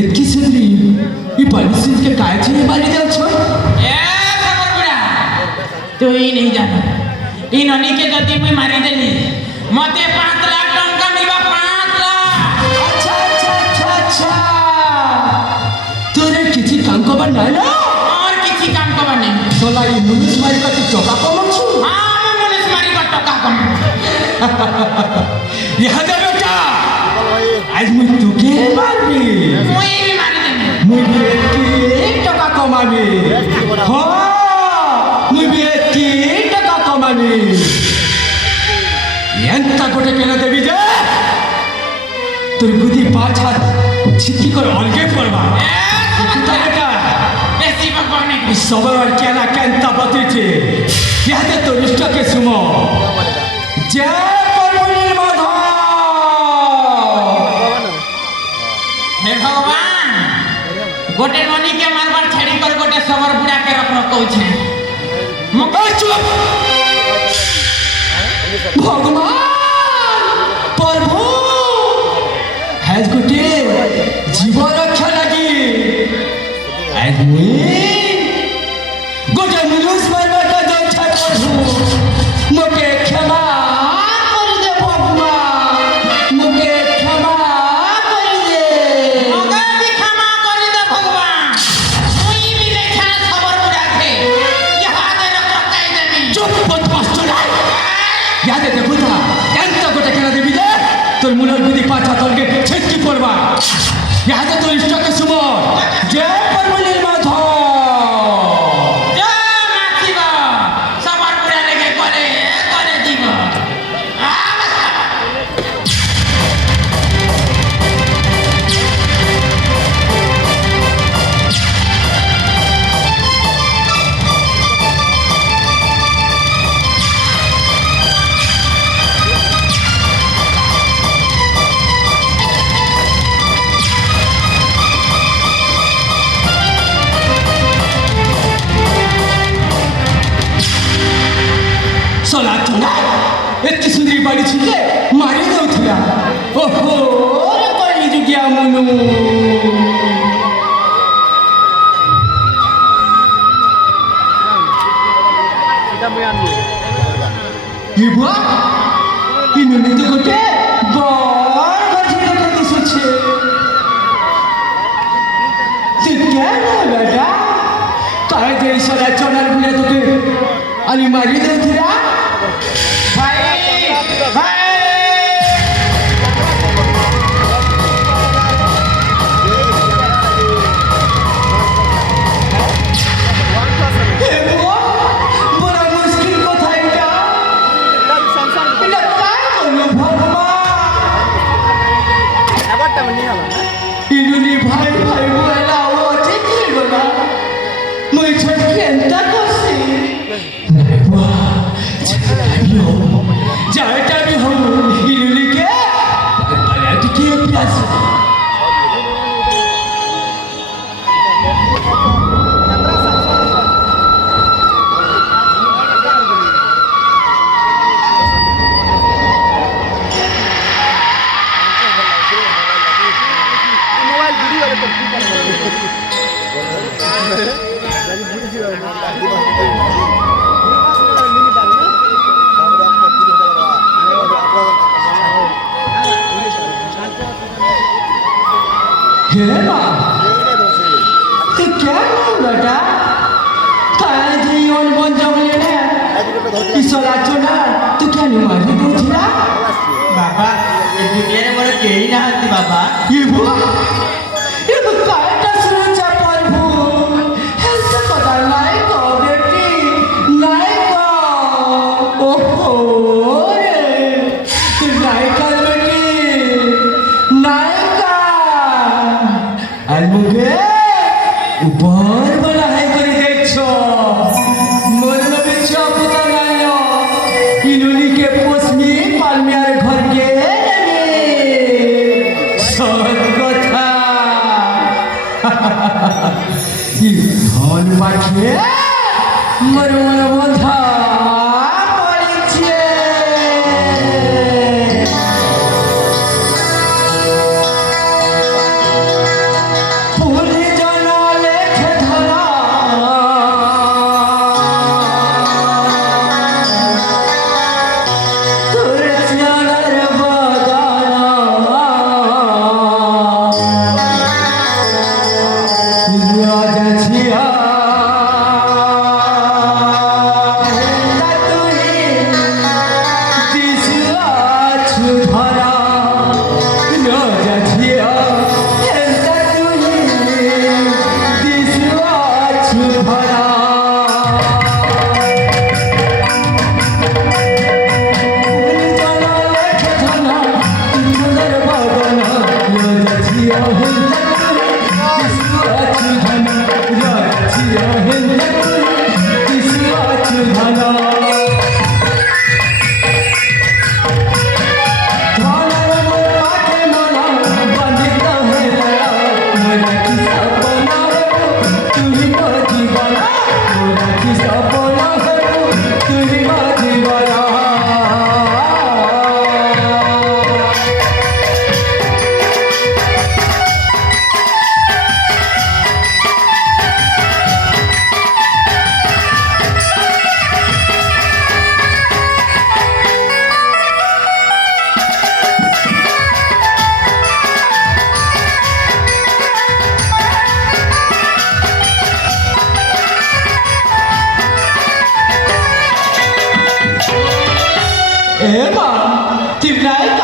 इतकी सुंदरी ये पॉलिसी के काय चाहिए मारी जाओ छो ए खबर बड़ा तू ही नहीं जाना इन ननी के गति में मारी देली मते 5 लाख टका मिलबा 5 लाख अच्छा अच्छा अच्छा अच्छा तोरे किसी काम को बन ना और किसी काम को बने सोला ये मुनिस मारी का तू टका कम छु हां मैं मुनिस मारी का टका कम यहां दे बेटा आज मैं तू के मारबी मुई भी मारी देने मुई भी एक टका कमाबी हां मुई भी एक टका कमाबी ಎಂತ ಕೊಟ್ಟೆ ಕೇಳ ದೇವಿ ಜೆ তোর বুদ্ধি পাঁচ হাত ছিটকি করে অলগে পড়বা এটা বেশি বকবনে সবার কেনা কেনতা বতিছে ইয়াতে তোর ইষ্টকে সুমো জয় পরমনির মাধব हे भगवान गोटे ननी के मारबार छाड़ी कर गोटे सबर बुढ़ा के रख कहू छे मगर चुप भगवान प्रभु हैज गोटे जीव रक्षा लगी आज मुई गोटे मुलुस मारबा का जो छा प्रभु मोके क्षमा कर दे भगवान मोके क्षमा कर दे मगर भी क्षमा कर दे भगवान कोई भी देखा सबर बुढ़ा के यहां दे रख काई देमी चुप बदमाश चुड़ा याद देखो था ಎಂತ गोटे केना देवी जे तोर मुलर बुद्धि पाछा तलके छिटकी पड़बा याद तो इष्टके सुमर जय परमनिर माधव जा माथिब सबर बुढ़ा लेके करे जीव सोला चुना एतकी सुंदरी बाड़ी छिके मारी दउथिला ओहो रे कली जुगिया मनु ये बुआ इन्होंने तो गोटे बार गठिया कर दिसछे ते क्या ना बेटा काय दे सोला चोनार बुले तोके अली मारी दउथिला भाई बड़ा मुश्किल কথা এটা এটা কাই হলো ভগবান ইনুনি ভাই ভাই বলা ও ঠিক বলা মই ছটকি এন্তা করছি নাই বুয়া जाटा भी हम हिलुली के पलट के प्यास मोबाइल वीडियो वाले पर की कर हे मां ते क्या नाम बेटा काय जीवन बन जमले ने इसला चोना तू क्या नहीं मारी दूथिला बाबा ये दुनिया रे मोर केही ना हती बाबा ये बुआ ये कायटा सुरक्षा प्रभु हेल्थ पता नहीं को बेटी नहीं को ओहो रे तू नहीं कर बेटी नहीं का अलमुगे ऊपर बना है करी देखछो मोर बिच्छा पता नहीं इनुनी के पोसमी पालमियार घर के কথা ধন পাঠিয়ে মর মর বন্ধা পড়েছে ତ୍ରିନାୟକ